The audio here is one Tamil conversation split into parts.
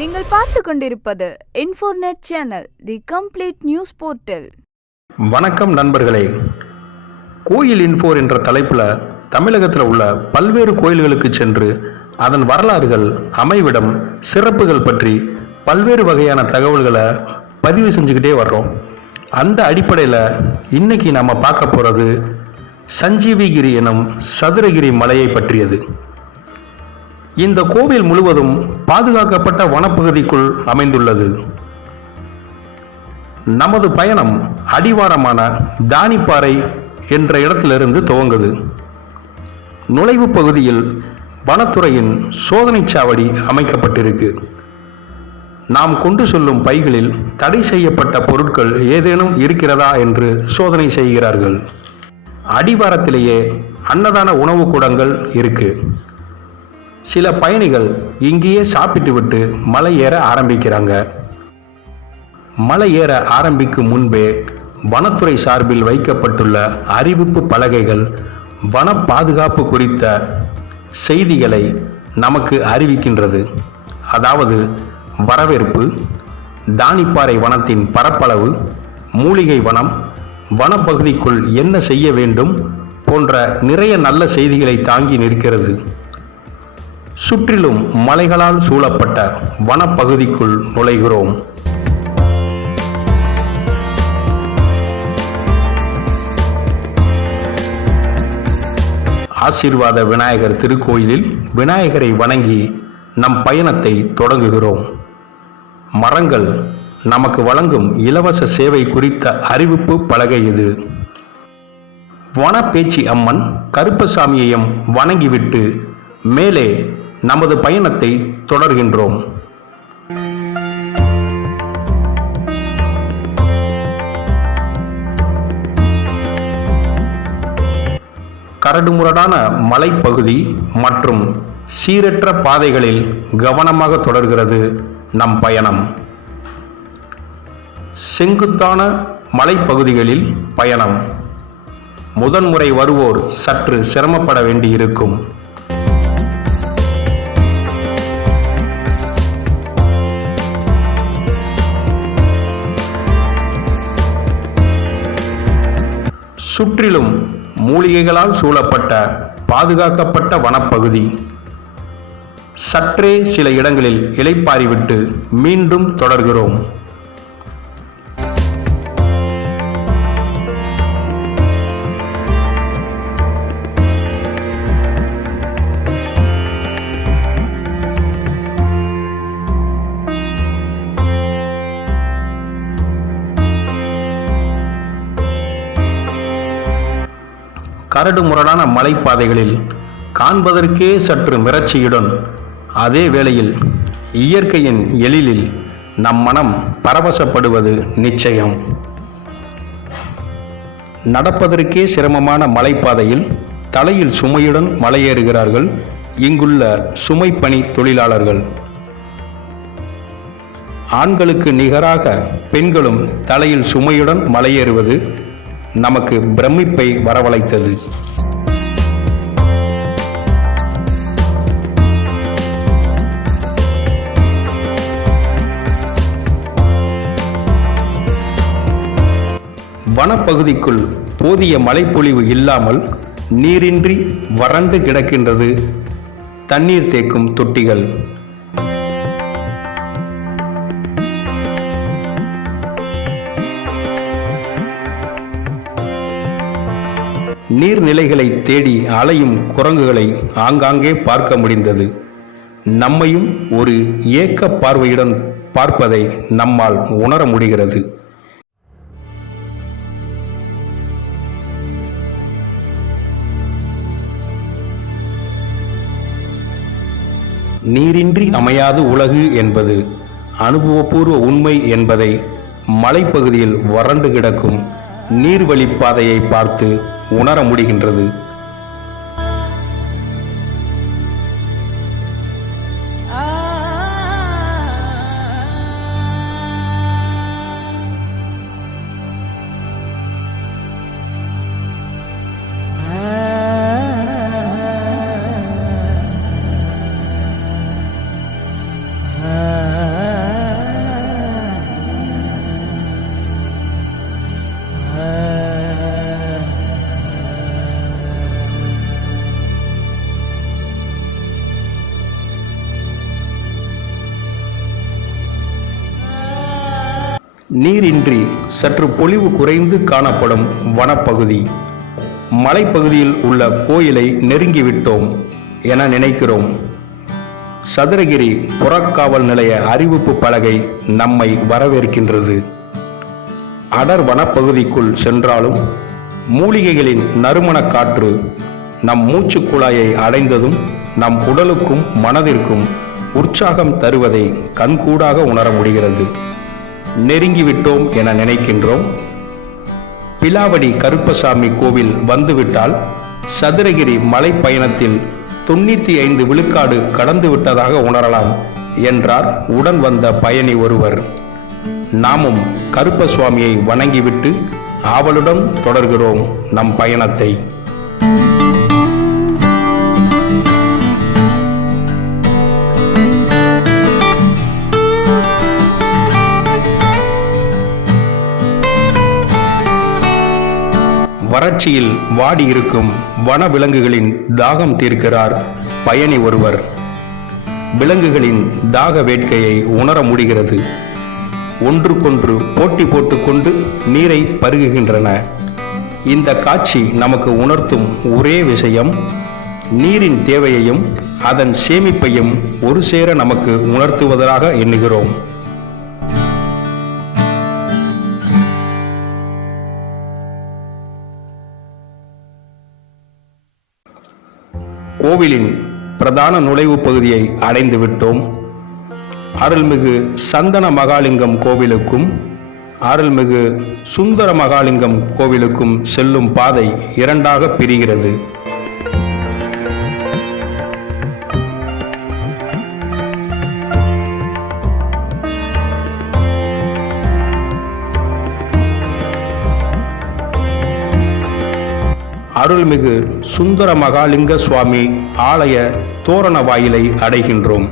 நீங்கள் பார்த்து கொண்டிருப்பது Infornet channel the complete news portal வணக்கம் நண்பர்களே. கோயில் இன்ஃபோர் என்ற தலைப்பில் தமிழகத்தில் உள்ள பல்வேறு கோயில்களுக்கு சென்று அதன் வரலாறுகள் அமைவிடம் சிறப்புகள் பற்றி பல்வேறு வகையான தகவல்களை பதிவு செஞ்சுக்கிட்டே வர்றோம். அந்த அடிப்படையில் இன்னைக்கு நாம் பார்க்க போகிறது சஞ்சீவிகிரி எனும் சதுரகிரி மலையை பற்றியது. இந்த கோவில் முழுவதும் பாதுகாக்கப்பட்ட வனப்பகுதிக்குள் அமைந்துள்ளது. நமது பயணம் அடிவாரமான தானிப்பாறை என்ற இடத்திலிருந்து துவங்குது. நுழைவு பகுதியில் வனத்துறையின் சோதனைச் சாவடி அமைக்கப்பட்டிருக்கு. நாம் கொண்டு செல்லும் பைகளில் தடை செய்யப்பட்ட பொருட்கள் ஏதேனும் இருக்கிறதா என்று சோதனை செய்கிறார்கள். அடிவாரத்திலேயே அன்னதான உணவு கூடங்கள் இருக்குது சில பயணிகள் இங்கேயே சாப்பிட்டு விட்டு மலை ஏற ஆரம்பிக்கிறாங்க. மலை ஏற ஆரம்பிக்கும் முன்பே வனத்துறை சார்பில் வைக்கப்பட்டுள்ள அறிவிப்பு பலகைகள் வன பாதுகாப்பு குறித்த செய்திகளை நமக்கு அறிவிக்கின்றது. அதாவது வரவேற்பு தானிப்பாறை வனத்தின் பரப்பளவு மூலிகை வனம் வனப்பகுதிக்குள் என்ன செய்ய வேண்டும் போன்ற நிறைய நல்ல செய்திகளை தாங்கி நிற்கிறது. சுற்றிலும் மலைகளால் சூழப்பட்ட வனப்பகுதிக்குள் நுழைகிறோம். ஆசீர்வாத விநாயகர் திருக்கோயிலில் விநாயகரை வணங்கி நம் பயணத்தை தொடங்குகிறோம். மரங்கள் நமக்கு வழங்கும் இலவச சேவை குறித்த அறிவிப்பு பலகை இது. வனப்பேச்சி அம்மன் கருப்பசாமியையும் வணங்கிவிட்டு மேலே நமது பயணத்தை தொடர்கின்றோம். கரடுமுரடான மலைப்பகுதி மற்றும் சீரற்ற பாதைகளில் கவனமாக தொடர்கிறது நம் பயணம். செங்குத்தான மலைப்பகுதிகளில் பயணம். முதன்முறை வருவோர் சற்று சிரமப்பட வேண்டியிருக்கும். சுற்றிலும் மூலிகைகளால் சூழப்பட்ட பாதுகாக்கப்பட்ட வனப்பகுதி. சற்றே சில இடங்களில் இலைப்பாரிவிட்டு மீண்டும் தொடர்கிறோம். கரடு முரடான மலைப்பாதைகளில் காண்பதற்கே சற்று மிரட்சியுடன் அதே வேளையில் இயற்கையின் எழிலில் நம் மனம் பரவசப்படுவது நிச்சயம். நடப்பதற்கே சிரமமான மலைப்பாதையில் தலையில் சுமையுடன் மலையேறுகிறார்கள் இங்குள்ள சுமைப்பணி தொழிலாளர்கள். ஆண்களுக்கு நிகராக பெண்களும் தலையில் சுமையுடன் மலையேறுவது நமக்கு பிரமிப்பை வரவழைத்தது. வனப்பகுதிக்குள் போதிய மழைப்பொழிவு இல்லாமல் நீரின்றி வறண்டு கிடக்கின்றது. தண்ணீர் தேக்கும் தொட்டிகள். நீர்நிலைகளை தேடி அலையும் குரங்குகளை ஆங்காங்கே பார்க்க முடிந்தது. நம்மையும் ஒரு ஏக்க பார்வையுடன் பார்ப்பதை நம்மால் உணர முடிகிறது. நீரின்றி அமையாது உலகு என்பது அனுபவபூர்வ உண்மை என்பதை மலைப்பகுதியில் வறண்டு கிடக்கும் நீர்வழிப்பாதையை பார்த்து உணர முடிகின்றது. நீரின்றி சற்று பொலிவு குறைந்து காணப்படும் வனப்பகுதி. மலைப்பகுதியில் உள்ள கோயிலை நெருங்கிவிட்டோம் என நினைக்கிறோம். சதுரகிரி புறக்காவல் நிலைய அறிவிப்பு பலகை நம்மை வரவேற்கின்றது. அடர் வனப்பகுதிக்குள் சென்றாலும் மூலிகைகளின் நறுமண காற்று நம் மூச்சு குழாயை அடைந்ததும் நம் உடலுக்கும் மனதிற்கும் உற்சாகம் தருவதை கண்கூடாக உணர முடிகிறது. நெருங்கிவிட்டோம் என நினைக்கின்றோம். பிலாவடி கருப்பசாமி கோவில் வந்துவிட்டால் சதுரகிரி மலை பயணத்தில் தொண்ணூற்றி ஐந்து விழுக்காடு கடந்து விட்டதாக உணரலாம் என்றார் உடன் வந்த பயணி ஒருவர். நாமும் கருப்பசுவாமியை வணங்கிவிட்டு ஆவலுடன் தொடர்கிறோம் நம் பயணத்தை. வறட்சியில் வாடி இருக்கும் வன விலங்குகளின் தாகம் தீர்க்கிறார் பயணி ஒருவர். விலங்குகளின் தாக வேட்கையை உணர முடிகிறது. ஒன்றுக்கொன்று போட்டி போட்டுக்கொண்டு நீரை பருகுகின்றன. இந்த காட்சி நமக்கு உணர்த்தும் ஒரே விஷயம் நீரின் தேவையையும் அதன் சேமிப்பையும் ஒரு சேர நமக்கு உணர்த்துவதாக எண்ணுகிறோம். கோவிலின் பிரதான நுழைவுப் பகுதியை அடைந்து விட்டோம். அருள்மிகு சந்தன மகாலிங்கம் கோவிலுக்கும் அருள்மிகு சுந்தர மகாலிங்கம் கோவிலுக்கும் செல்லும் பாதை இரண்டாக பிரிகிறது. அருள்மிகு சுந்தர மகாலிங்க சுவாமி ஆலய தோரண வாயிலை அடைகின்றோம்.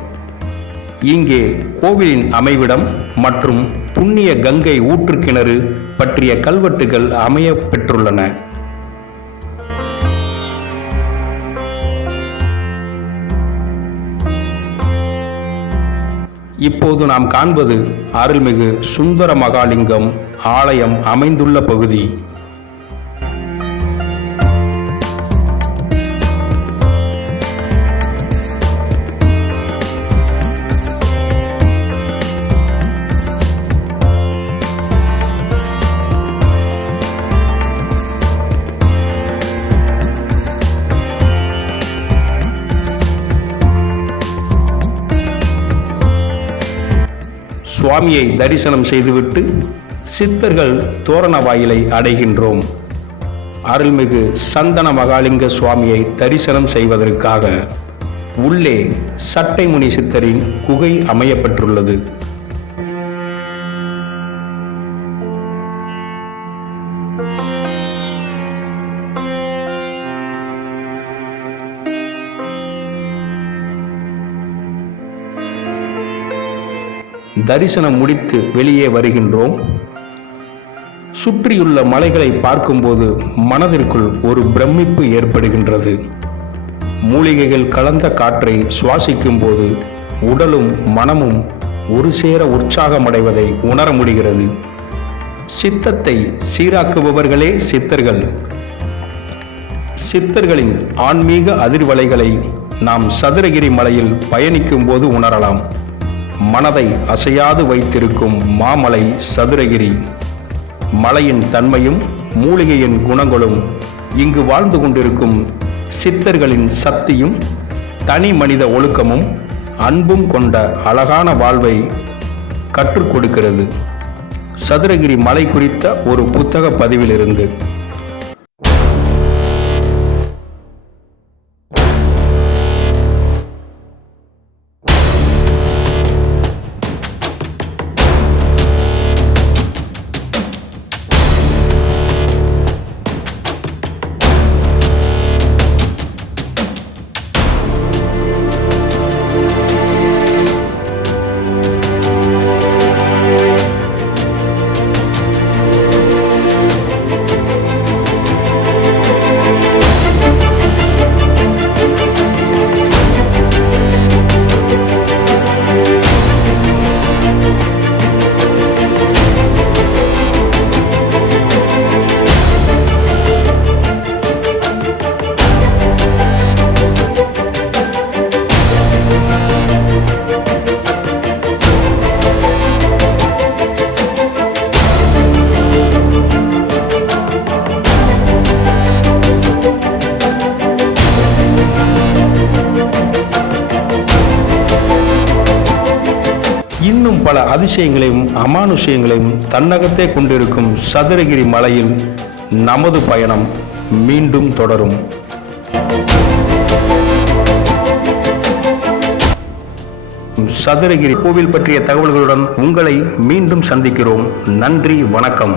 இங்கே கோவிலின் அமைவிடம் மற்றும் புண்ணிய கங்கை ஊற்றுக்கிணறு பற்றிய கல்வெட்டுகள் அமைய பெற்றுள்ளன. இப்போது நாம் காண்பது அருள்மிகு சுந்தர மகாலிங்கம் ஆலயம் அமைந்துள்ள பகுதி. சுவாமியை தரிசனம் செய்துவிட்டு சித்தர்கள் தோரண வாயிலை அடைகின்றோம். அருள்மிகு சந்தன மகாலிங்க சுவாமியை தரிசனம் செய்வதற்காக உள்ளே சட்டைமுனி சித்தரின் குகை அமையப்பெற்றுள்ளது. தரிசனம் முடித்து வெளியே வருகின்றோம். சுற்றியுள்ள மலைகளை பார்க்கும்போது மனதிற்குள் ஒரு பிரமிப்பு ஏற்படுகின்றது. மூலிகைகள் கலந்த காற்றை சுவாசிக்கும் போது உடலும் மனமும் ஒரு சேர உற்சாகமடைவதை உணர முடிகிறது. சித்தத்தை சீராக்குபவர்களே சித்தர்கள். சித்தர்களின் ஆன்மீக அதிர்வலைகளை நாம் சதுரகிரி மலையில் பயணிக்கும் போது உணரலாம். மனதை அசையாது வைத்திருக்கும் மாமலை சதுரகிரி. மலையின் தன்மையும் மூலிகையின் குணங்களும் இங்கு வாழ்ந்து கொண்டிருக்கும் சித்தர்களின் சக்தியும் தனி மனித ஒழுக்கமும் அன்பும் கொண்ட அழகான வாழ்வை கற்றுக் கொடுக்கிறது. சதுரகிரி மலை குறித்த ஒரு புத்தக பதிவிலிருந்து பல அதிசயங்களையும் அமானுஷயங்களையும் தன்னகத்தே கொண்டிருக்கும் சதுரகிரி மலையில் நமது பயணம் மீண்டும் தொடரும். சதுரகிரி கோவில் பற்றிய தகவல்களுடன் உங்களை மீண்டும் சந்திக்கிறோம். நன்றி வணக்கம்.